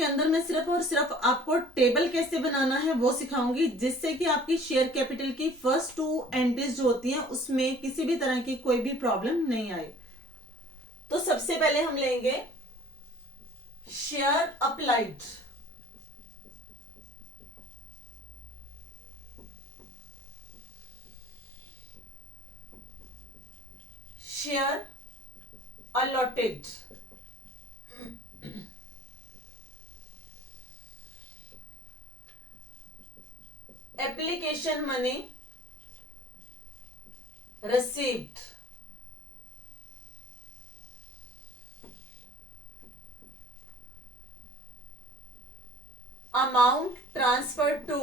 के अंदर मैं सिर्फ और सिर्फ आपको टेबल कैसे बनाना है वो सिखाऊंगी, जिससे कि आपकी शेयर कैपिटल की फर्स्ट 2 एंट्रीज जो होती हैं उसमें किसी भी तरह की कोई भी प्रॉब्लम नहीं आए। तो सबसे पहले हम लेंगे share applied. Share allotted. Application money received. Amount transfer to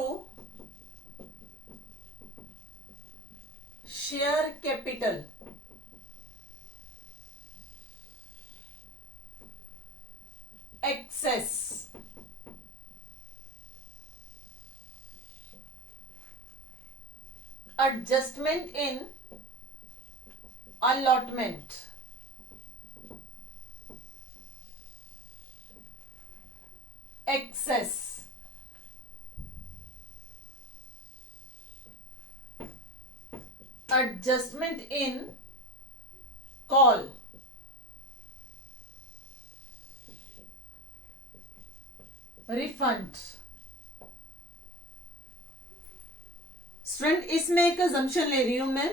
share capital. Excess. Adjustment in allotment. Excess. Adjustment in call. Refund. Student इसमें एक अजम्पशन ले रही हूं मैं।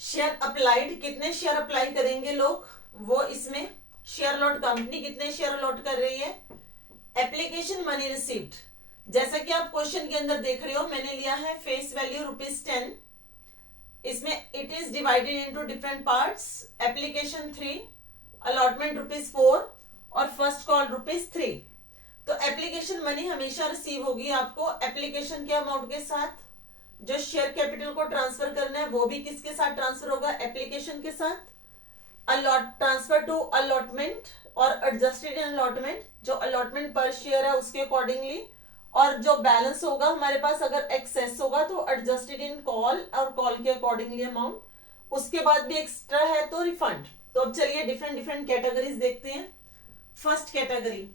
शेयर अप्लाइड, कितने शेयर अप्लाई करेंगे लोग, वो इसमें शेयर अलॉट कंपनी कितने शेयर अलॉट कर रही है। एप्लीकेशन मनी रिसीव्ड, जैसा कि आप क्वेश्चन के अंदर देख रहे हो, मैंने लिया है फेस वैल्यू ₹10। इसमें it is divided into different parts. Application 3, allotment ₹4 और फर्स्ट कॉल ₹3। तो एप्लीकेशन मनी हमेशा रिसीव होगी आपको एप्लीकेशन के अमाउंट के साथ। जो शेयर कैपिटल को ट्रांसफर करना है वो भी किसके साथ ट्रांसफर होगा, एप्लीकेशन के साथ। अलॉट ट्रांसफर टू अलॉटमेंट और एडजस्टेड इन अलॉटमेंट, जो अलॉटमेंट पर शेयर है उसके अकॉर्डिंगली। और जो बैलेंस होगा हमारे पास, अगर एक्सेस होगा तो एडजस्टेड इन कॉल और कॉल के अकॉर्डिंगली अमाउंट। उसके बाद भी एक्स्ट्रा है तो रिफंड। तो अब चलिए डिफरेंट डिफरेंट कैटेगरीज देखते हैं। फर्स्ट कैटेगरी,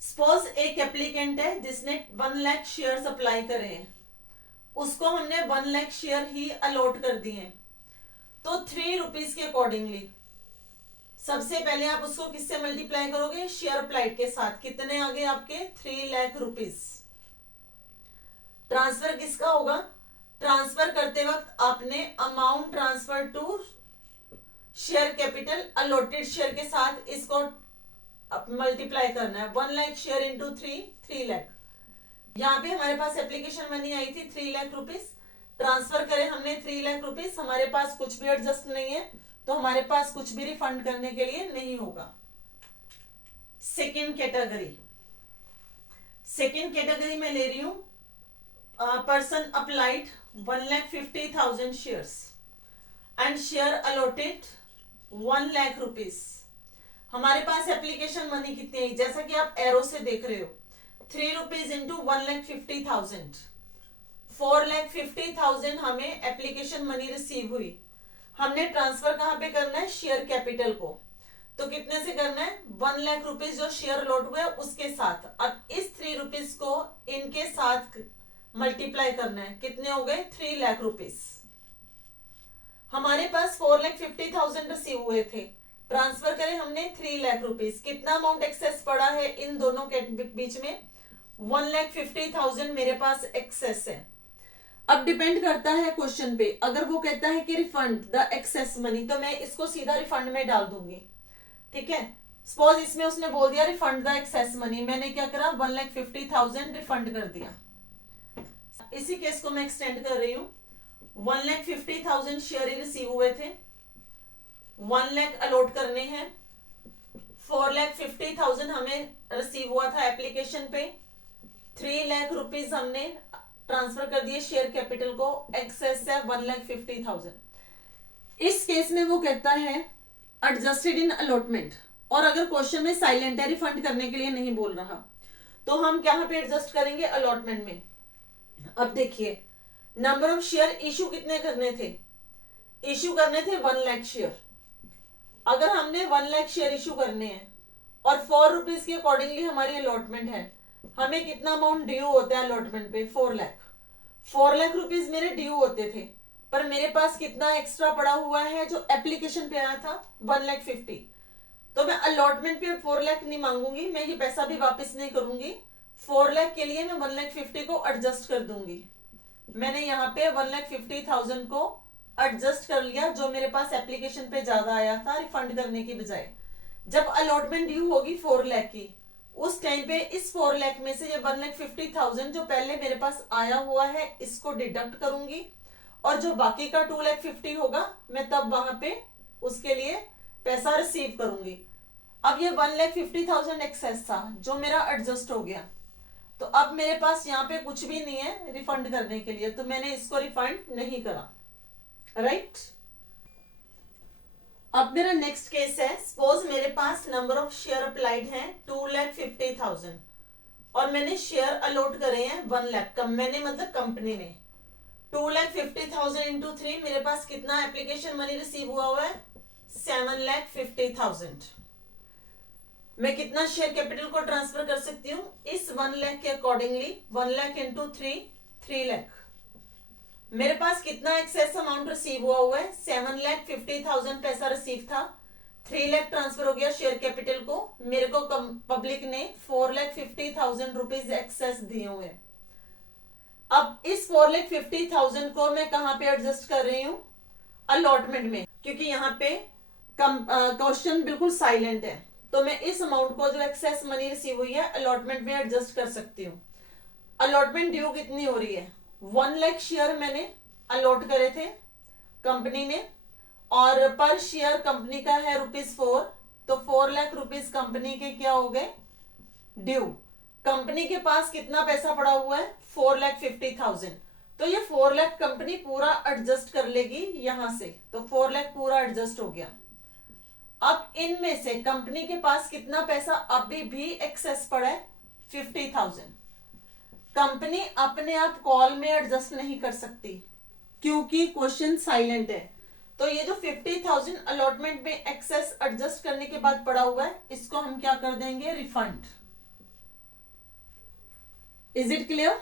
सपोज एक एप्लीकेंट है जिसने 1 लाख शेयर अप्लाई करे हैं, उसको हमने 1 लाख शेयर ही अलॉट कर दिए हैं। तो ₹3 के अकॉर्डिंगली सबसे पहले आप उसको किससे मल्टीप्लाई करोगे, शेयर अप्लाइड के साथ। कितने आ गए आपके, ₹3 लाख। ट्रांसफर किसका होगा, ट्रांसफर करते वक्त आपने amount transfer to share capital allotted share के साथ इसको मल्टीप्लाई करना है। 1 लाख शेयर इंटू 3 लाख। यहाँ पे हमारे पास एप्लीकेशन मनी आई थी ₹3 लाख। ट्रांसफर करें हमने ₹3 लाख। हमारे पास कुछ भी एडजस्ट नहीं है तो हमारे पास कुछ भी रिफंड करने के लिए नहीं होगा। सेकेंड कैटेगरी, सेकेंड कैटेगरी में ले रही हूं person applied 1,50,000 shares and share allotted ₹1 lakh. हमारे पास एप्लीकेशन मनी कितनी है, जैसा कि आप एरो से देख रहे हो, ₹3 इंटू 1,50,000, 4,50,000 हमें एप्लीकेशन मनी रिसीव हुई। हमने ट्रांसफर कहां पे करना है, शेयर कैपिटल को। तो कितने से करना है, ₹1 लाख जो शेयर अलॉट हुए उसके साथ। अब इस ₹3 को इनके साथ मल्टीप्लाई करना है, कितने हो गए, ₹3 लाख। हमारे पास 4,50,000 रिसीव हुए थे, ट्रांसफर करें हमने ₹3 लाख। कितना अमाउंट एक्सेस पड़ा है इन दोनों के बीच में, 1,50,000 मेरे पास एक्सेस है। अब डिपेंड करता है क्वेश्चन पे, अगर वो कहता है कि रिफंड द एक्सेस मनी तो मैं इसको सीधा रिफंड में डाल दूंगी। ठीक है, सपोज इसमें उसने बोल दिया रिफंड द एक्सेस मनी, मैंने क्या करा, 1,50,000 रिफंड कर दिया। इसी केस को मैं एक्सटेंड कर रही हूं। 1,50,000 शेयर रिसीव हुए थे, 1 लाख अलॉट करने हैं, 4,50,000 हमें रिसीव हुआ था एप्लीकेशन पे, ₹3 लाख हमने ट्रांसफर कर दिए शेयर कैपिटल को, एक्सेस है 1,50,000। इस केस में वो कहता है एडजस्टेड इन अलॉटमेंट, और अगर क्वेश्चन में साइलेंट है, रिफंड करने के लिए नहीं बोल रहा, तो हम कहां पे एडजस्ट करेंगे, अलॉटमेंट में। अब देखिए नंबर ऑफ शेयर इश्यू कितने करने थे, इश्यू करने थे 1 लाख शेयर। अगर हमने 1 लाख शेयर इश्यू करने हैं और 4 रुपीज के अकॉर्डिंगली हमारी अलॉटमेंट है। हमें कितना अमाउंट ड्यू होता है अलॉटमेंट पे? 4 लाख। 4 लाख रुपीज मेरे ड्यू होते थे, पर मेरे पास कितना एक्स्ट्रा पड़ा हुआ है जो एप्लीकेशन पे आया था? 1,50,000। तो मैं अलॉटमेंट पे 4 लाख नहीं मांगूंगी, मैं ये पैसा भी वापस नहीं करूंगी। 4 लाख के लिए मैं 1,50,000 को एडजस्ट कर दूंगी। मैंने यहाँ पे 1,50,000 को एडजस्ट कर लिया, जो मेरे पास एप्लीकेशन पे ज्यादा आया था रिफंड करने की बजाय। जब अलॉटमेंट ड्यू होगी 4 लाख की, उस टाइम पे इस 4 लाख में से ये 1,50,000 जो पहले मेरे पास आया हुआ है इसको डिडक्ट करूंगी, और जो बाकी का 2,50,000 होगा मैं तब वहां पे उसके लिए पैसा रिसीव करूंगी। अब ये 1,50,000 एक्सेस था जो मेरा एडजस्ट हो गया, तो अब मेरे पास यहाँ पे कुछ भी नहीं है रिफंड करने के लिए, तो मैंने इसको रिफंड नहीं करा। राइट। अब मेरा नेक्स्ट केस है, सपोज मेरे पास नंबर ऑफ शेयर अप्लाइड है 2,50,000 और मैंने शेयर अलॉट करे हैं 1 लाख। मैंने मतलब कंपनी ने 2,50,000 इंटू 3, मेरे पास कितना एप्लीकेशन मनी रिसीव हुआ है? 7,50,000। मैं कितना शेयर कैपिटल को ट्रांसफर कर सकती हूँ इस 1 लाख के अकॉर्डिंगली? 1 लाख इंटू 3, 3 लाख। मेरे पास कितना एक्सेस अमाउंट रिसीव हुआ है? 7,50,000 पैसा रिसीव था, 3 लाख ट्रांसफर हो गया शेयर कैपिटल को। मेरे को पब्लिक ने 4,50,000 रुपीज एक्सेस दिए हुए। अब इस 4,50,000 को मैं कहां पे एडजस्ट कर रही हूं? अलॉटमेंट में, क्योंकि यहाँ पे क्वेश्चन बिल्कुल साइलेंट है, तो मैं इस अमाउंट को जो एक्सेस मनी रिसीव हुई है अलॉटमेंट में एडजस्ट कर सकती हूँ। अलॉटमेंट ड्यू कितनी हो रही है? 1 लाख शेयर मैंने अलॉट करे थे कंपनी ने, और पर शेयर कंपनी का है ₹4, तो 4 लाख रुपीज कंपनी के क्या हो गए? ड्यू। कंपनी के पास कितना पैसा पड़ा हुआ है? 4,50,000। तो ये 4 लाख कंपनी पूरा एडजस्ट कर लेगी यहां से, तो 4 लाख पूरा एडजस्ट हो गया। अब इनमें से कंपनी के पास कितना पैसा अभी भी एक्सेस पड़ा है? 50,000। कंपनी अपने आप कॉल में एडजस्ट नहीं कर सकती क्योंकि क्वेश्चन साइलेंट है। तो ये जो 50,000 अलॉटमेंट में एक्सेस एडजस्ट करने के बाद पड़ा हुआ है, इसको हम क्या कर देंगे? Refund. Is it clear?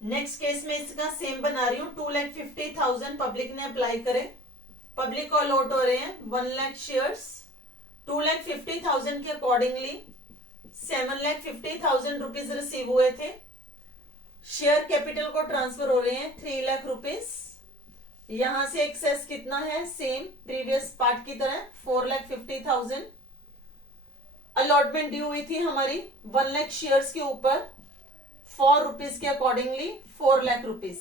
Next case में इसका सेम बना रही हूं। 2,50,000 पब्लिक ने अप्लाई करे, पब्लिक को अलॉट हो रहे हैं 1 लाख शेयर्स। 2,50,000 के अकॉर्डिंगली 7,50,000 रुपीज रिसीव हुए थे। शेयर कैपिटल को ट्रांसफर हो रहे हैं 3 लाख रुपीज। यहां से एक्सेस कितना है? सेम प्रीवियस पार्ट की तरह 4,50,000। अलॉटमेंट ड्यू हुई थी हमारी 1 लाख शेयर्स के ऊपर 4 रुपीज के अकॉर्डिंगली 4 लाख रुपीज,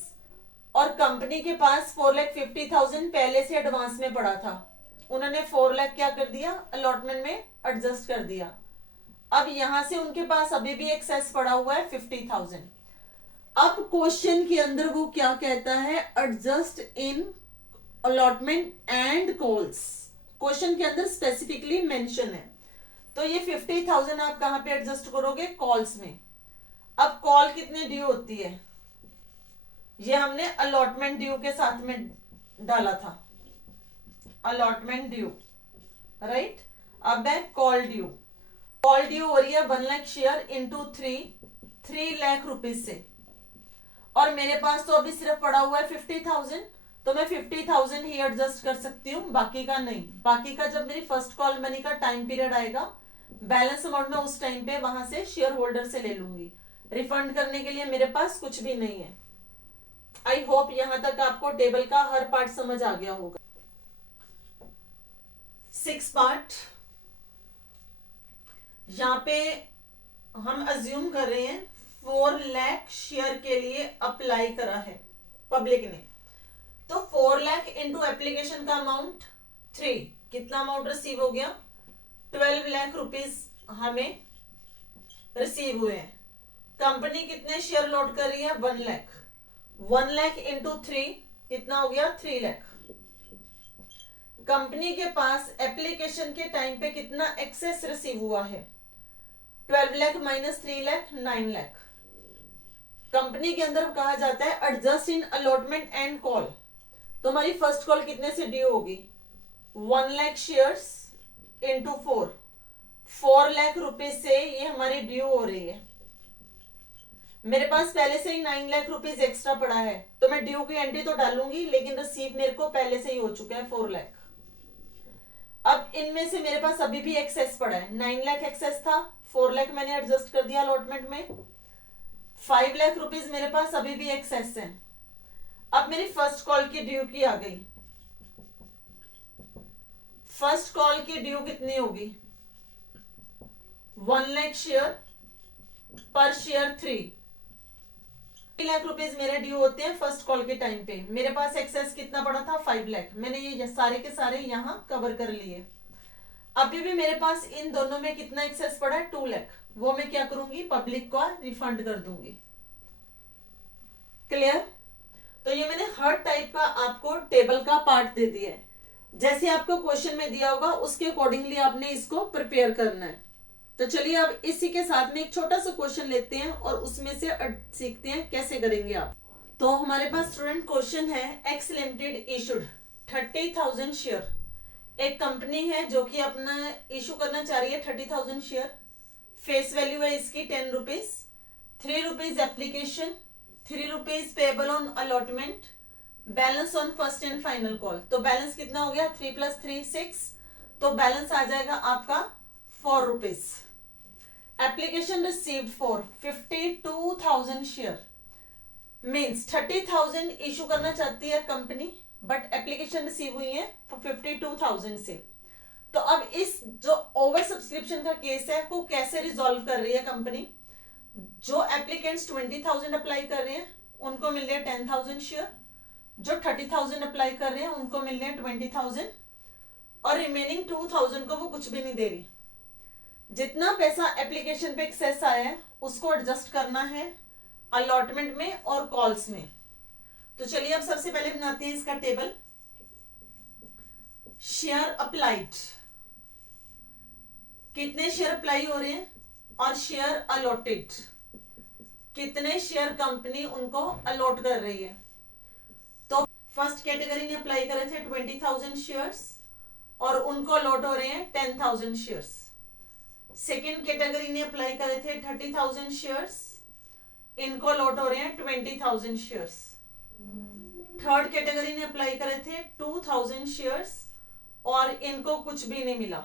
और कंपनी के पास 4,50,000 पहले से एडवांस में पड़ा था। उन्होंने 4 लाख क्या कर दिया? अलॉटमेंट में एडजस्ट कर दिया। अब यहां से उनके पास अभी भी एक्सेस पड़ा हुआ है 50,000। अब क्वेश्चन के अंदर वो क्या कहता है? Adjust in allotment and calls. Question के अंदर स्पेसिफिकली मेंशन है, तो ये 50,000 आप कहां पे एडजस्ट करोगे? कॉल्स में। अब कॉल कितने ड्यू होती है? ये हमने अलॉटमेंट ड्यू के साथ में डाला था, अलॉटमेंट ड्यू। राइट। अब है कॉल ड्यू। कॉल ड्यू हो रही है 1 lakh share into 3 lakh rupees से, और मेरे पास तो अभी सिर्फ पड़ा हुआ है 50,000, तो मैं 50,000 ही एडजस्ट कर सकती हूँ, बाकी का नहीं। बाकी का जब मेरी फर्स्ट कॉल मनी का टाइम पीरियड आएगा, बैलेंस अमाउंट में उस टाइम पे वहां से शेयर होल्डर से ले लूंगी। रिफंड करने के लिए मेरे पास कुछ भी नहीं है। आई होप यहां तक आपको टेबल का हर पार्ट समझ आ गया होगा। 6 पार्ट। यहां पे हम अज्यूम कर रहे हैं 4 लाख शेयर के लिए अप्लाई करा है पब्लिक ने, तो 4 लाख इंटू एप्लीकेशन का अमाउंट 3, कितना अमाउंट रिसीव हो गया? 12 लाख रुपीज हमें रिसीव हुए हैं। कंपनी कितने शेयर लॉट कर रही है? 1 लाख। 1 लाख इंटू 3 कितना हो गया? 3 लाख। कंपनी के पास एप्लीकेशन के टाइम पे कितना एक्सेस रिसीव हुआ है? 12 लाख माइनस 3 लाख, 9 लाख। कंपनी के अंदर कहा जाता है adjust in allotment and call, तो हमारी फर्स्ट कॉल कितने से ड्यू होगी? 1 लाख शेयर्स इंटू 4, 4 लाख रुपए से ये हमारी ड्यू हो रही है। मेरे पास पहले से ही 9 लाख रुपीज एक्स्ट्रा पड़ा है, तो मैं ड्यू की एंट्री तो डालूंगी, लेकिन रिसीव मेरे को पहले से ही हो चुका है 4 लाख। अब इनमें से मेरे पास अभी भी एक्सेस पड़ा है। 9 लाख एक्सेस था, 4 लाख मैंने एडजस्ट कर दिया अलॉटमेंट में, 5 लाख रुपीज मेरे पास अभी भी एक्सेस है। अब मेरी फर्स्ट कॉल की ड्यू की आ गई। फर्स्ट कॉल की ड्यू कितनी होगी? 1 लाख शेयर, पर शेयर 3 लाख रुपीज मेरे ड्यू होते हैं फर्स्ट कॉल के टाइम पे। मेरे पास एक्सेस कितना पड़ा था? 5 लाख। मैंने ये सारे के सारे यहां कवर कर लिए। अभी भी मेरे पास इन दोनों में कितना एक्सेस पड़ा है? 2 लाख। वो मैं क्या करूंगी? पब्लिक को रिफंड कर दूंगी। क्लियर? तो ये मैंने हर टाइप का आपको टेबल का पार्ट दे दिया है। जैसे आपको क्वेश्चन में दिया होगा उसके अकॉर्डिंगली आपने इसको प्रिपेयर करना है। तो चलिए अब इसी के साथ में एक छोटा सा क्वेश्चन लेते हैं और उसमें से सीखते हैं कैसे करेंगे आप। तो हमारे पास स्टूडेंट क्वेश्चन है, एक्स लिमिटेड इशूड 30,000 शेयर। एक कंपनी है जो कि अपना इशू करना चाह रही है 30,000 शेयर। फेस वैल्यू है इसकी 10 rupees, 3 rupees application, 3 rupees payable on allotment, balance on first and final call. तो बैलेंस कितना हो गया? 3 + 3 6, तो बैलेंस आ जाएगा आपका 4 rupees. Application received for 52,000 share, means 30,000 issue करना चाहती है कंपनी, बट एप्लीकेशन रिसीव हुई है 52,000 से। तो अब इस जो ओवर सब्सक्रिप्शन का केस है को कैसे रिजॉल्व कर रही है कंपनी? जो एप्लीकेंट्स 20,000 अप्लाई कर रहे हैं उनको मिल रहे हैं 10,000 शेयर, जो 30,000 अप्लाई कर रहे हैं उनको मिल रहे हैं 20,000, और रिमेनिंग 2,000 को वो कुछ भी नहीं दे रही। जितना पैसा एप्लीकेशन पे एक्सेस आया है उसको एडजस्ट करना है अलॉटमेंट में और कॉल्स में। तो चलिए अब सबसे पहले बनाते हैं इसका टेबल। शेयर अप्लाइड, कितने शेयर अप्लाई हो रहे हैं, और शेयर अलॉटेड, कितने शेयर कंपनी उनको अलॉट कर रही है। तो फर्स्ट कैटेगरी ने अप्लाई करे थे 20,000 शेयर्स और उनको अलॉट हो रहे हैं 10,000 शेयर्स। सेकेंड कैटेगरी ने अप्लाई करे थे 30,000 शेयर्स, इनको अलॉट हो रहे हैं 20,000 शेयर्स। थर्ड कैटेगरी ने अप्लाई करे थे 2,000 शेयर्स और इनको कुछ भी नहीं मिला।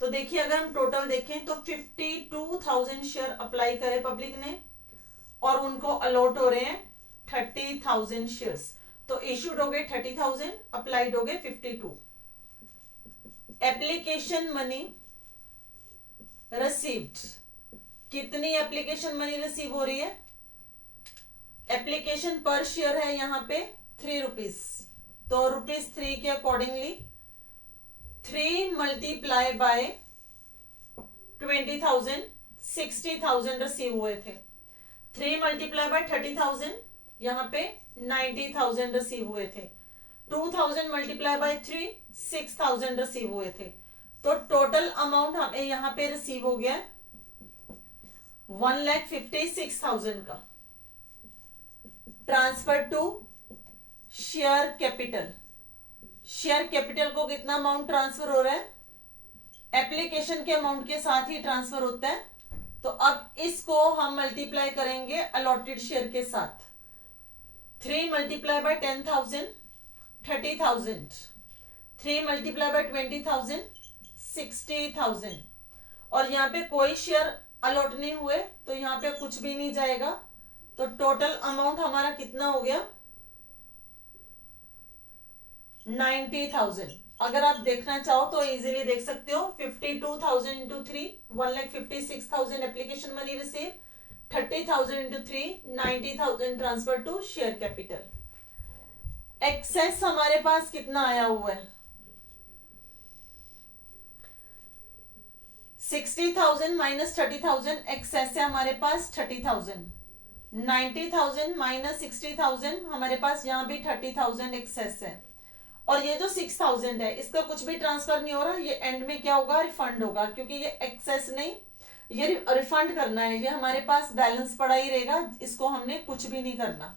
तो देखिए अगर हम टोटल देखें तो 52,000 शेयर अप्लाई करे पब्लिक ने और उनको अलॉट हो रहे हैं 30,000 शेयर्स। तो इश्यूड हो गए 30,000, अप्लाइड हो गए 52। एप्लीकेशन मनी रिसीव्ड, कितनी एप्लीकेशन मनी रिसीव हो रही है? एप्लीकेशन पर शेयर है यहां पे 3 रुपीज, तो ₹3 के अकॉर्डिंगली 3 मल्टीप्लाई बाय 20,000, 60,000 रिसीव हुए थे। 3 मल्टीप्लाई बाय 30,000, यहाँ पे 90,000 रिसीव हुए थे। 2,000 मल्टीप्लाई बाय 3, 6,000 रिसीव हुए थे। तो टोटल अमाउंट हमें यहाँ पे रिसीव हो गया 1,56,000 का। Transfer to share capital, share capital को कितना अमाउंट ट्रांसफर हो रहा है? एप्लीकेशन के अमाउंट के साथ ही ट्रांसफर होता है। तो अब इसको हम मल्टीप्लाई करेंगे अलॉटेड शेयर के साथ। 3 मल्टीप्लाई बाय 10,000, 30,000, 3 मल्टीप्लाई बाय 20,000, 60,000, और यहाँ पे कोई शेयर अलॉट नहीं हुए तो यहाँ पे कुछ भी नहीं जाएगा। तो टोटल अमाउंट हमारा कितना हो गया? 90,000। अगर आप देखना चाहो तो इजीली देख सकते हो। 52,000 into 3, 1,56,000 application money receive, 30,000 into 3, 90,000 transfer to share capital. Excess हमारे पास कितना आया हुआ है? 60,000 माइनस 30,000 एक्सेस है हमारे पास 30,000। 90,000 माइनस 60,000 हमारे पास यहाँ भी 30,000 एक्सेस है। और ये जो 6,000 है इसका कुछ भी ट्रांसफर नहीं हो रहा, ये एंड में क्या होगा? रिफंड होगा, क्योंकि ये एक्सेस नहीं, ये रिफंड करना है। ये हमारे पास बैलेंस पड़ा ही रहेगा, इसको हमने कुछ भी नहीं करना।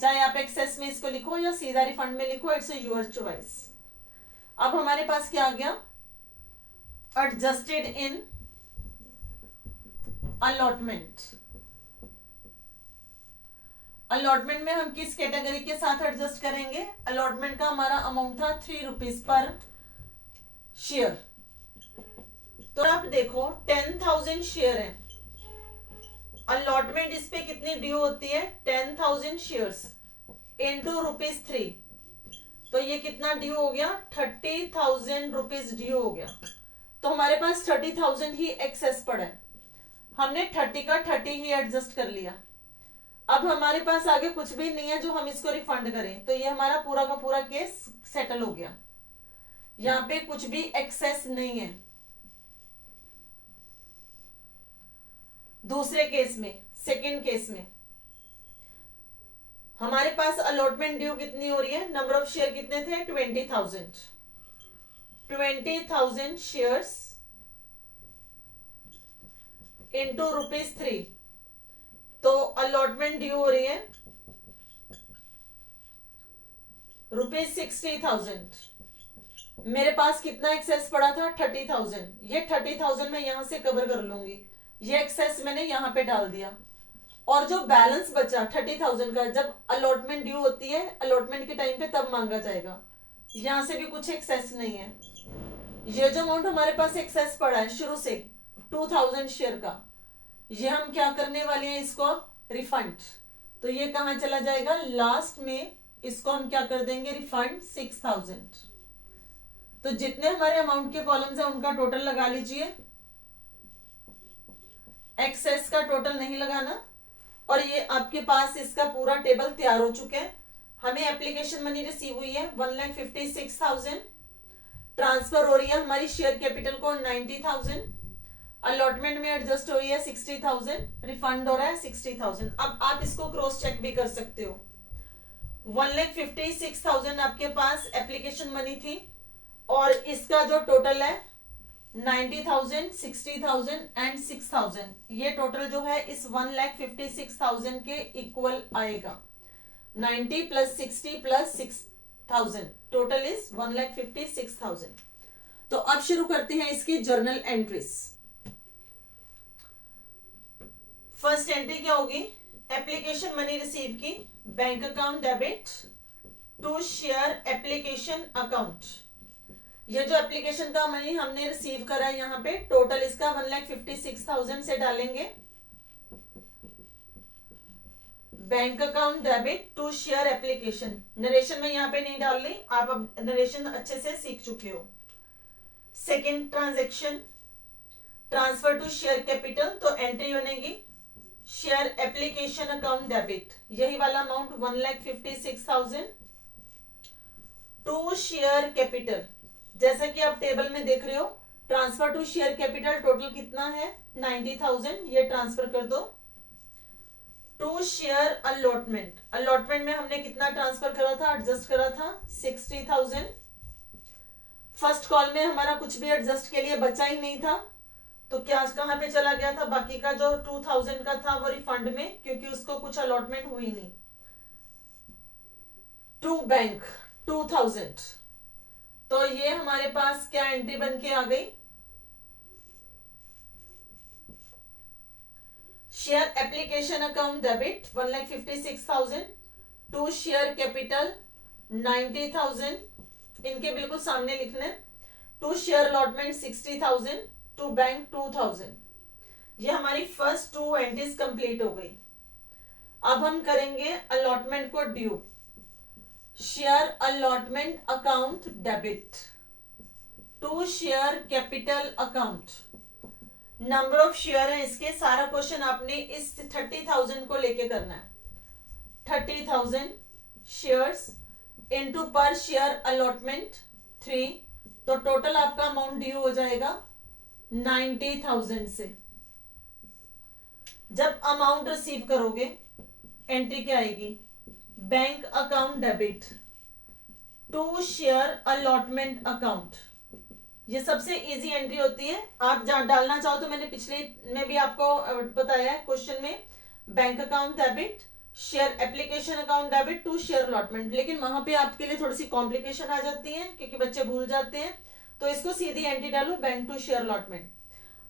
चाहे आप एक्सेस में इसको लिखो या सीधा रिफंड में लिखो, इट्स योर चॉइस। अब हमारे पास क्या आ गया? Adjusted in allotment. अलॉटमेंट में हम किस कैटेगरी के साथ एडजस्ट करेंगे? अलॉटमेंट का हमारा अमाउंट था 3 रुपीज पर शेयर। तो आप देखो 10,000 शेयर है, अलॉटमेंट इस पे कितनी ड्यू होती है? 10,000 शेयर्स इंटू ₹3, तो ये कितना ड्यू हो गया? 30,000 रुपीज ड्यू हो गया। तो हमारे पास 30,000 ही एक्सेस पड़ा है, हमने 30 का 30 ही एडजस्ट कर लिया। अब हमारे पास आगे कुछ भी नहीं है जो हम इसको रिफंड करें, तो ये हमारा पूरा का पूरा केस सेटल हो गया, यहाँ पे कुछ भी एक्सेस नहीं है। दूसरे केस में, सेकंड केस में हमारे पास अलॉटमेंट ड्यू कितनी हो रही है? नंबर ऑफ शेयर कितने थे? 20,000। 20,000 शेयर्स इंटू ₹3, तो अलॉटमेंट ड्यू हो रही है ₹60,000। मेरे पास कितना एक्सेस पड़ा था? 30,000। ये 30,000 मैं यहां से कवर कर लूंगी, ये एक्सेस मैंने यहां पे डाल दिया। और जो बैलेंस बचा 30,000 का, जब अलॉटमेंट ड्यू होती है अलॉटमेंट के टाइम पे तब मांगा जाएगा, यहां से भी कुछ एक्सेस नहीं है। ये जो अमाउंट हमारे पास एक्सेस पड़ा है शुरू से 2,000 शेयर का, ये हम क्या करने वाले हैं? इसको रिफंड। तो ये कहां चला जाएगा? लास्ट में इसको हम क्या कर देंगे? रिफंड 6,000। तो जितने हमारे अमाउंट के कॉलम्स हैं उनका टोटल लगा लीजिए, एक्सेस का टोटल नहीं लगाना। और ये आपके पास इसका पूरा टेबल तैयार हो चुका है। हमें एप्लीकेशन मनी रिसीव हुई है 1,56,000, ट्रांसफर हो रही है हमारी शेयर कैपिटल को 90,000, अलॉटमेंट में एडजस्ट हुई है 60,000, रिफंड हो रहा है 60,000। अब आप इसको क्रॉस चेक भी कर सकते हो। 1,56,000 आपके पास एप्लीकेशन मनी थी और इसका जो टोटल है 90,000, 60,000 एंड 6,000, ये टोटल जो है इस 1,56,000 के इक्वल आएगा। 90 प्लस 60 प्लस 6,000 टोटल इज 1,56,000। तो अब शुरू करते हैं इसकी जर्नल एंट्रीज। फर्स्ट एंट्री क्या होगी? एप्लीकेशन मनी रिसीव की, bank account debit to share application account. ये जो एप्लीकेशन का मनी हमने रिसीव करा है यहाँ पे टोटल इसका 1,56,000 से डालेंगे bank account debit to share application. Narration में यहाँ पे नहीं डाल रही, आप अब नरेशन अच्छे से सीख चुके हो। Second transaction transfer to share capital, तो एंट्री बनेगी शेयर एप्लीकेशन अकाउंट डेबिट, यही वाला अमाउंट 1,56,000 टू शेयर कैपिटल। जैसा कि आप टेबल में देख रहे हो transfer to share capital total कितना है? 90,000, ये ट्रांसफर कर दो टू शेयर अलॉटमेंट। अलॉटमेंट में हमने कितना ट्रांसफर करा था, एडजस्ट करा था 60,000। फर्स्ट कॉल में हमारा कुछ भी एडजस्ट के लिए बचा ही नहीं था, तो क्या कहां पे चला गया था? बाकी का जो 2,000 का था वो रिफंड में, क्योंकि उसको कुछ अलॉटमेंट हुई नहीं। टू बैंक 2,000, तो ये हमारे पास क्या एंट्री बन के आ गई? Share application account debit 1,56,000 to share capital 90,000, इनके बिल्कुल सामने लिखना है। To share allotment 60,000, to bank 2,000। ये हमारी फर्स्ट टू एंट्रीज कंप्लीट हो गई। अब हम करेंगे अलॉटमेंट को due. Share allotment account debit to share capital account. Number of share है इसके, सारा क्वेश्चन आपने इस 30,000 को लेके करना है। 30,000 शेयर्स इनटू पर शेयर अलॉटमेंट 3, तो टोटल आपका अमाउंट ड्यू हो जाएगा 90,000 से। जब अमाउंट रिसीव करोगे एंट्री क्या आएगी? Bank account debit to share allotment account. ये सबसे इजी एंट्री होती है। आप जहां डालना चाहो तो मैंने पिछले में भी आपको बताया है क्वेश्चन में, bank account debit share application account debit to share allotment, लेकिन वहां पे आपके लिए थोड़ी सी कॉम्प्लिकेशन आ जाती है क्योंकि बच्चे भूल जाते हैं। तो इसको सीधी एंट्री डालो, bank to share allotment.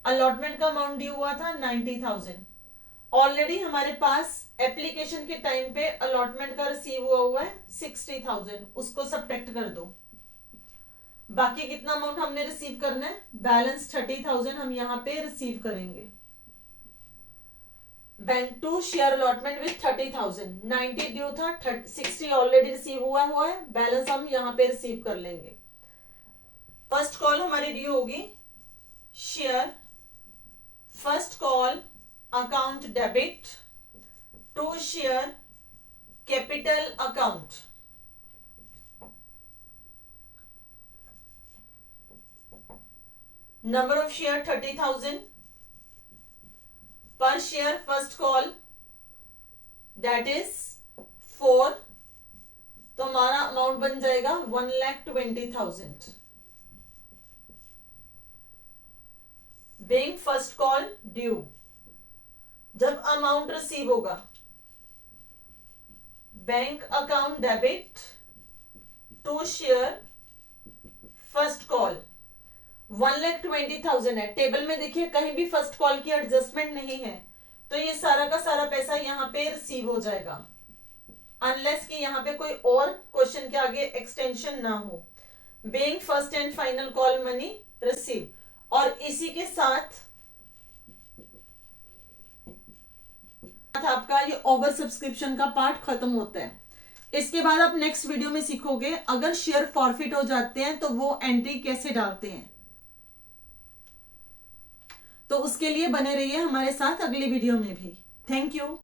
Allotment का अमाउंट ड्यू हुआ था 90,000। ऑलरेडी हमारे पास एप्लीकेशन के टाइम पे अलॉटमेंट का रिसीव हुआ है 60,000, उसको सब्ट्रैक्ट कर दो। बाकी कितना अमाउंट हमने रिसीव करना है, बैलेंस 30,000 हम यहां पे रिसीव करेंगे। Bank to share allotment with 30,000, 90 due था, 60 ऑलरेडी रिसीव हुआ है, बैलेंस हम यहां पे रिसीव कर लेंगे। फर्स्ट कॉल हमारी ड्यू होगी share first call account debit to share capital account. Number of share 30,000 per share first call that is 4, तो हमारा अमाउंट बन जाएगा 1,20,000। बीइंग फर्स्ट कॉल ड्यू, जब अमाउंट रिसीव होगा bank account debit to share first call 1,20,000 है। Table में देखिए कहीं भी फर्स्ट कॉल की एडजस्टमेंट नहीं है, तो ये सारा का सारा पैसा यहाँ पे रिसीव हो जाएगा, अनलेस कि यहाँ पे कोई और क्वेश्चन के आगे एक्सटेंशन ना हो। Being first and final call money receive, और इसी के साथ आपका ये ओवर सब्सक्रिप्शन का पार्ट खत्म होता है। इसके बाद आप नेक्स्ट वीडियो में सीखोगे अगर शेयर फॉरफिट हो जाते हैं तो वो एंट्री कैसे डालते हैं। तो उसके लिए बने रहिए हमारे साथ अगली वीडियो में भी। Thank you.